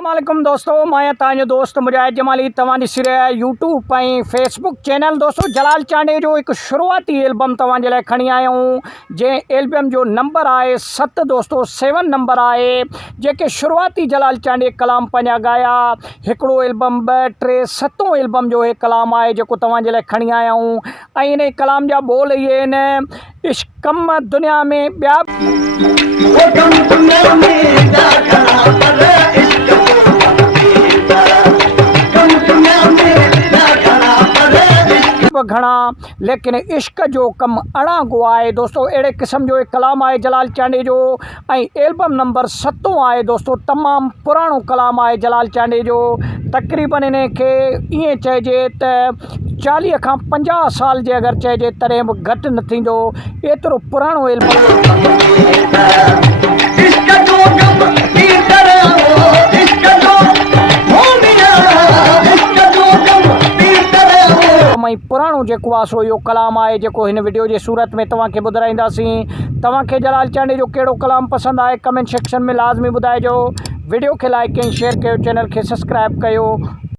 वालेकुम दोस्तों, मैं तव्हांजो दोस्त मुजाहिद जमाली। तव्हां ॾिसी रहिया यूट्यूब ऐं फेसबुक चैनल। दोस्तों, जलाल चांडे जो एक शुरुआती एल्बम तव्हांजे लाइ खणी आया आहियूं। जंहिं एल्बम जो नंबर आहे 7। दोस्तों 7 नंबर आहे। जेके शुरुआती जलाल चांडे कलाम पंहिंजा गाया, हिकिड़ो एल्बम 2 3 7 एल्बम जो हे कलाम आहे जेको तव्हांजे लाइ खणी आया आहियूं। ऐं इन कलाम जा बोल इहे आहिनि, इश्क कम दुनिया में ॿिया घणा, लेकिन इश्क जो कम अणागो आहे। दोस्तों अहिड़े क़िस्म जो एक कलाम आहे जलाल चांडे जो, ऐं एल्बम नंबर 7 आहे। दोस्तों तमामु पुराणो कलाम आहे जलाल चांडे जो। तक़रीबन इन खे ईअं चइजे त 40 खां 50 साल जे अगरि चइजे तॾहिं बि घटि न थींदो, एतिरो पुराणो पुराणो जेको आहे सो इहो कलाम आहे जेको हिन वीडियो जे सूरत में तव्हांखे ॿुधाईंदासीं। तव्हांखे जलाल चांडे जो कहिड़ो कलाम पसंदि आहे कमेंट सेक्शन में लाज़मी ॿुधाइजो। वीडियो खे लाइक ऐं शेयर कयो, चैनल खे सब्सक्राइब कयो।